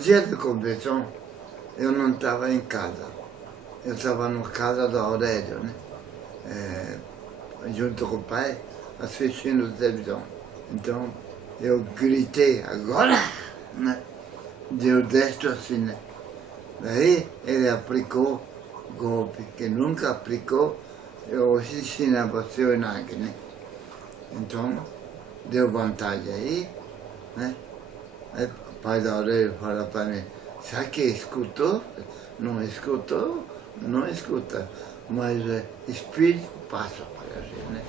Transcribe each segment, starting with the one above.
dia da competição, eu não estava em casa. Eu estava na casa do Aurélio, né? Junto com o pai, assistindo televisão. Então, eu gritei, agora, né? Deu destro assim, né? Daí, ele aplicou golpe, que nunca aplicou, eu ensinava o seu Nag, né? Então, deu vantagem aí, né? Aí o pai da Aurélio falou para mim, será que escutou? Não escutou? Não escuta, mas espírito passa para a gente, né?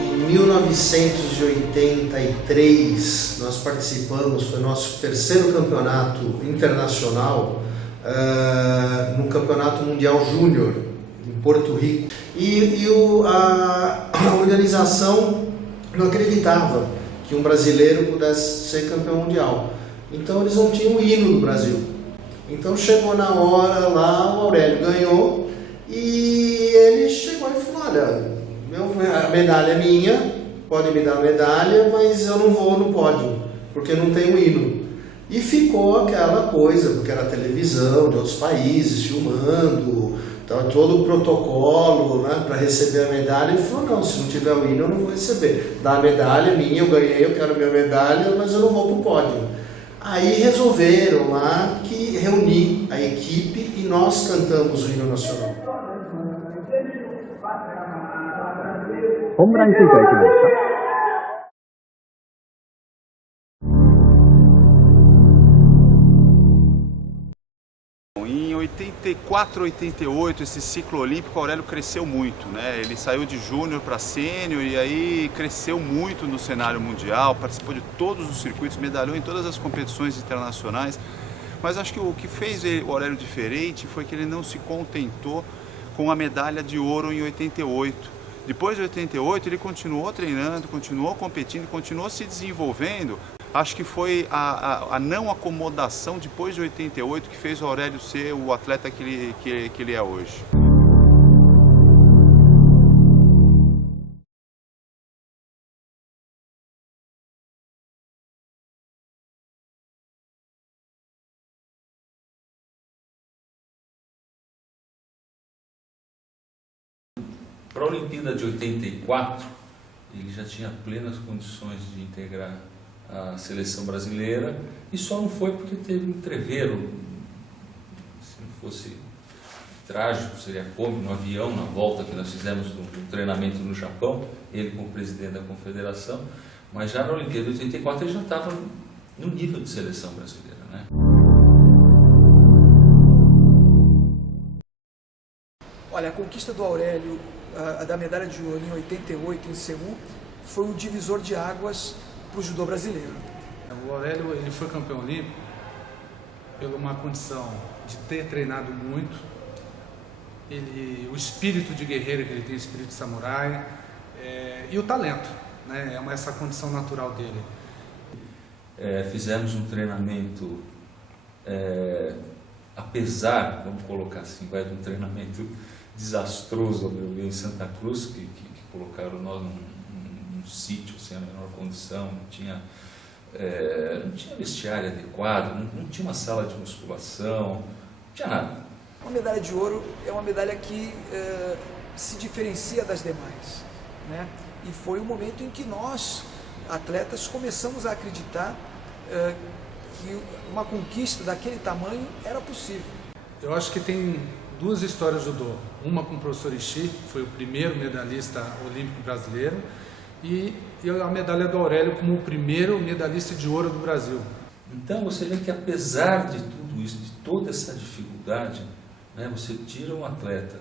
Em 1983, nós participamos, foi nosso terceiro campeonato internacional, no Campeonato Mundial Júnior, em Porto Rico. A organização não acreditava que um brasileiro pudesse ser campeão mundial. Então eles não tinham o hino do Brasil. Então chegou na hora lá, o Aurélio ganhou e ele chegou e falou, olha, a medalha é minha, pode me dar a medalha, mas eu não vou no pódio, porque não tem o hino. E ficou aquela coisa, porque era televisão de outros países filmando, então, todo o protocolo, né, para receber a medalha. Ele falou, não, se não tiver o hino eu não vou receber. Dá a medalha, minha, eu ganhei, eu quero minha medalha, mas eu não vou para o pódio. Aí resolveram lá que reunir a equipe e nós cantamos o hino nacional. Em 84, 88, esse ciclo olímpico, o Aurélio cresceu muito, né? Ele saiu de júnior para sênior e aí cresceu muito no cenário mundial, participou de todos os circuitos, medalhou em todas as competições internacionais. Mas acho que o que fez o Aurélio diferente foi que ele não se contentou com a medalha de ouro em 88. Depois de 88, ele continuou treinando, continuou competindo, continuou se desenvolvendo. Acho que foi a não acomodação depois de 88 que fez o Aurélio ser o atleta que ele é hoje. Para a Olimpíada de 84, ele já tinha plenas condições de integrar a seleção brasileira e só não foi porque teve um entreveiro. Se não fosse trágico, seria cômico, no avião, na volta que nós fizemos do treinamento no Japão, ele como presidente da confederação, mas já na Olimpíada de 84 ele já estava no nível de seleção brasileira, né? Olha, a conquista do Aurélio, da medalha de ouro em 88 em Seul, foi o divisor de águas para o judô brasileiro. O Aurélio ele foi campeão olímpico pela uma condição de ter treinado muito, o espírito de guerreiro que ele tem, o espírito de samurai, e o talento, né? É essa condição natural dele. Fizemos um treinamento, apesar, vamos colocar assim, de um treinamento desastroso, ao meu ver, em Santa Cruz, que colocaram nós num sítio sem a menor condição, não tinha vestiário adequado, não tinha uma sala de musculação, não tinha nada. Uma medalha de ouro é uma medalha que se diferencia das demais, né? E foi o momento em que nós, atletas, começamos a acreditar que uma conquista daquele tamanho era possível. Eu acho que tem duas histórias de judô, uma com o professor Ishii, que foi o primeiro medalhista olímpico brasileiro, e a medalha do Aurélio como o primeiro medalhista de ouro do Brasil. Então você vê que apesar de tudo isso, de toda essa dificuldade, né, você tira um atleta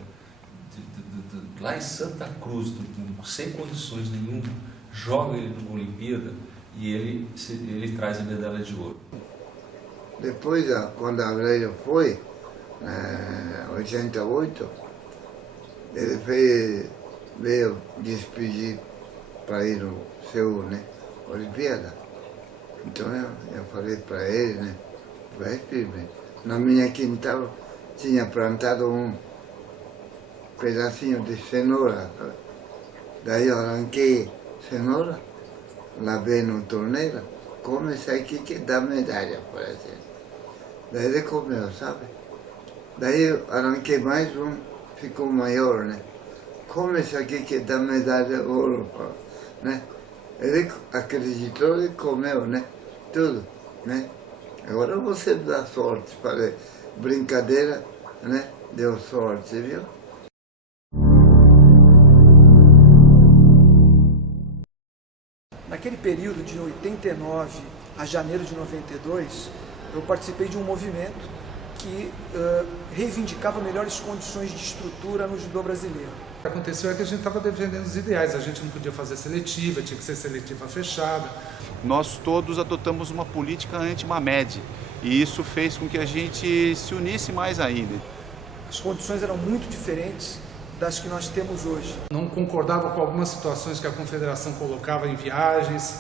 lá em Santa Cruz, sem condições nenhuma, joga ele numa Olimpíada e ele traz a medalha de ouro. Depois, quando a Aurélio foi, em 88, ele veio despedir para ir no Seul, né, Olimpíada. Então eu falei para ele, né, vai firme. Na minha quintal tinha plantado um pedacinho de cenoura. Daí eu arranquei cenoura, lavei no torneiro, come isso aqui que dá medalha, por exemplo. Daí ele comeu, sabe? Daí eu arranquei mais um, ficou maior, né? Come isso aqui que dá medalha ouro, né? Ele acreditou e comeu, né? Tudo, né? Agora você dá sorte, para brincadeira, né? Deu sorte, viu? Naquele período de 89 a janeiro de 92, eu participei de um movimento que reivindicava melhores condições de estrutura no judô brasileiro. O que aconteceu é que a gente estava defendendo os ideais, a gente não podia fazer seletiva, tinha que ser seletiva fechada. Nós todos adotamos uma política anti-Mamed e isso fez com que a gente se unisse mais ainda. As condições eram muito diferentes das que nós temos hoje. Não concordava com algumas situações que a confederação colocava em viagens.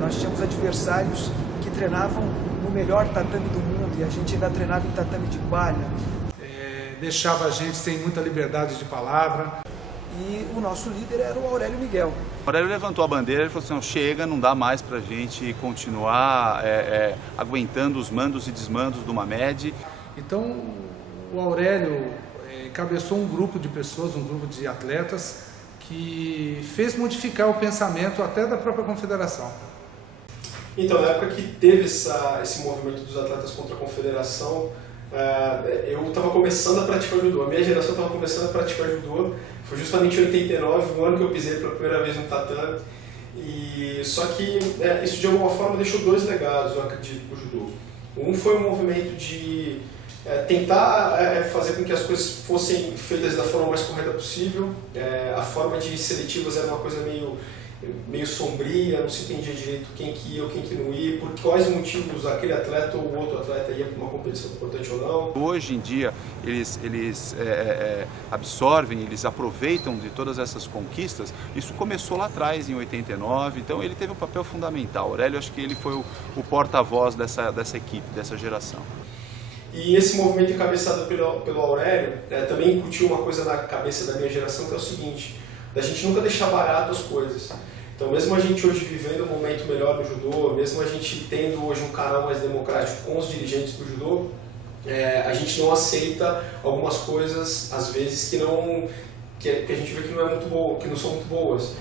Nós tínhamos adversários que treinavam no melhor tatame do mundo e a gente ainda treinava em tatame de palha. Deixava a gente sem muita liberdade de palavra. E o nosso líder era o Aurélio Miguel. O Aurélio levantou a bandeira e falou assim, não, chega, não dá mais para a gente continuar aguentando os mandos e desmandos do Mamed. Então o Aurélio encabeçou um grupo de pessoas, um grupo de atletas, que fez modificar o pensamento até da própria confederação. Então, na época que teve esse movimento dos atletas contra a confederação, eu estava começando a praticar judô, a minha geração estava começando a praticar judô, foi justamente em 89, o ano que eu pisei pela primeira vez no tatame, só que isso de alguma forma deixou dois legados, eu acredito, para o judô. Um foi um movimento de tentar fazer com que as coisas fossem feitas da forma mais correta possível, a forma de seletivas era uma coisa meio sombria, não se entendia direito quem que ia ou quem que não ia, por quais motivos aquele atleta ou o outro atleta ia para uma competição importante ou não. Hoje em dia eles absorvem, eles aproveitam de todas essas conquistas. Isso começou lá atrás, em 89, então ele teve um papel fundamental. Aurélio, acho que ele foi o porta-voz dessa equipe, dessa geração. E esse movimento encabeçado pelo Aurélio também incutiu uma coisa na cabeça da minha geração, que é o seguinte, da gente nunca deixar barato as coisas. Então, mesmo a gente hoje vivendo um momento melhor no judô, mesmo a gente tendo hoje um canal mais democrático com os dirigentes do judô, a gente não aceita algumas coisas, às vezes, que a gente vê que não é muito boa, que não são muito boas.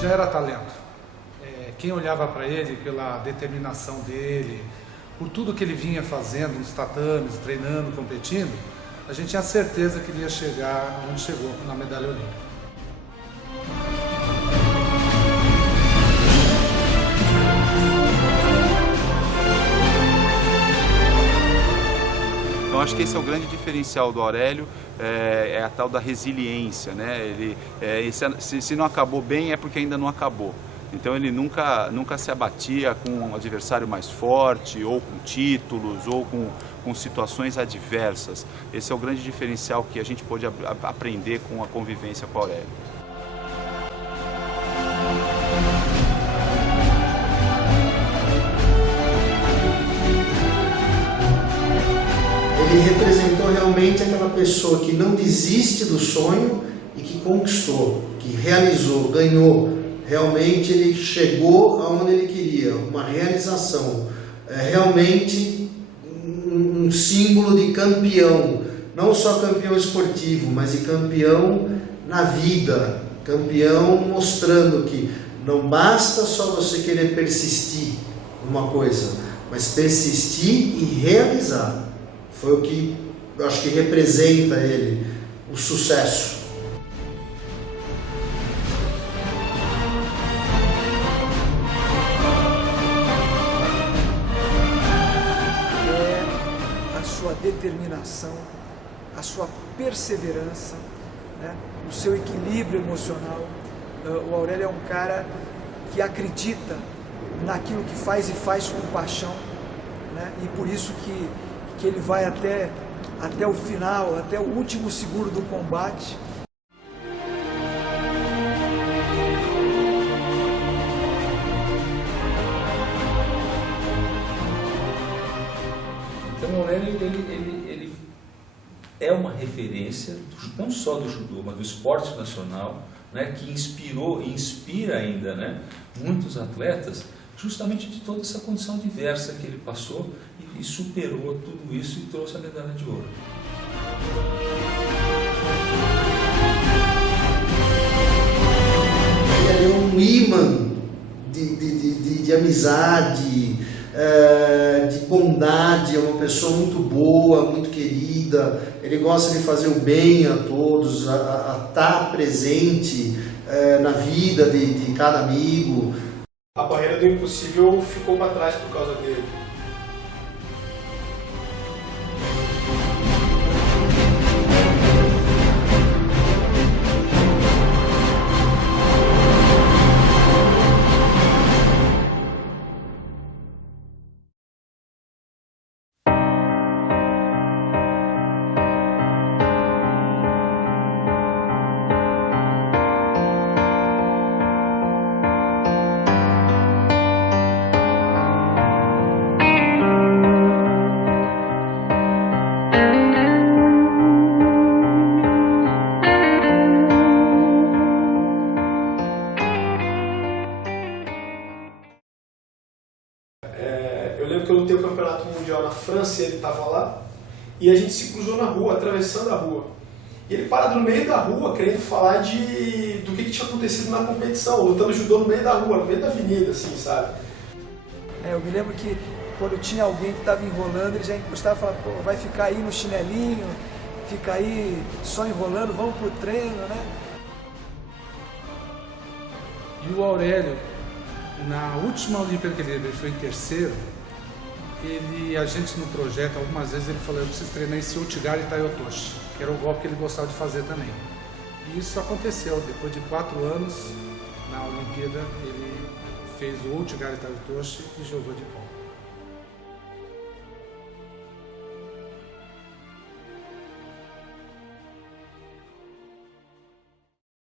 Já era talento. Quem olhava para ele pela determinação dele, por tudo que ele vinha fazendo nos tatames, treinando, competindo, a gente tinha certeza que ele ia chegar onde chegou, na medalha olímpica. Então acho que esse é o grande diferencial do Aurélio, é a tal da resiliência, né? Se não acabou bem é porque ainda não acabou. Então ele nunca se abatia com um adversário mais forte, ou com títulos, ou com situações adversas. Esse é o grande diferencial que a gente pôde aprender com a convivência com o Aurélio. Ele representou realmente aquela pessoa que não desiste do sonho e que conquistou, que realizou, ganhou. Realmente ele chegou aonde ele queria, uma realização, realmente um símbolo de campeão, não só campeão esportivo, mas de campeão na vida, campeão mostrando que não basta só você querer persistir numa coisa, mas persistir e realizar. Foi o que eu acho que representa ele, o sucesso. determinação, a sua perseverança, né? O seu equilíbrio emocional. O Aurélio é um cara que acredita naquilo que faz e faz com paixão, né? E por isso que ele vai até o final, até o último segundo do combate. Então o Aurélio ele é uma referência, não só do judô, mas do esporte nacional, né, que inspirou e inspira ainda, né, muitos atletas, justamente de toda essa condição diversa que ele passou e superou tudo isso e trouxe a medalha de ouro. Ele é um imã de amizade, de bondade, é uma pessoa muito boa, muito querida, ele gosta de fazer o bem a todos, a estar presente na vida de cada amigo. A barreira do impossível ficou para trás por causa dele. Eu lembro que eu lutei o campeonato mundial na França e ele estava lá, e a gente se cruzou na rua, atravessando a rua. E ele parado no meio da rua, querendo falar do que tinha acontecido na competição, lutando judô no meio da rua, no meio da avenida, assim, sabe? Eu me lembro que quando tinha alguém que estava enrolando, ele já encostava e falava, pô, vai ficar aí no chinelinho, fica aí só enrolando, vamos pro treino, né? E o Aurélio, na última Olimpíada que ele foi em terceiro, a gente no projeto, algumas vezes ele falou, eu preciso treinar esse Outigari Taiotoshi, que era o golpe que ele gostava de fazer também. E isso aconteceu, depois de 4 anos, na Olimpíada, ele fez o Outigari Taiotoshi e jogou de volta.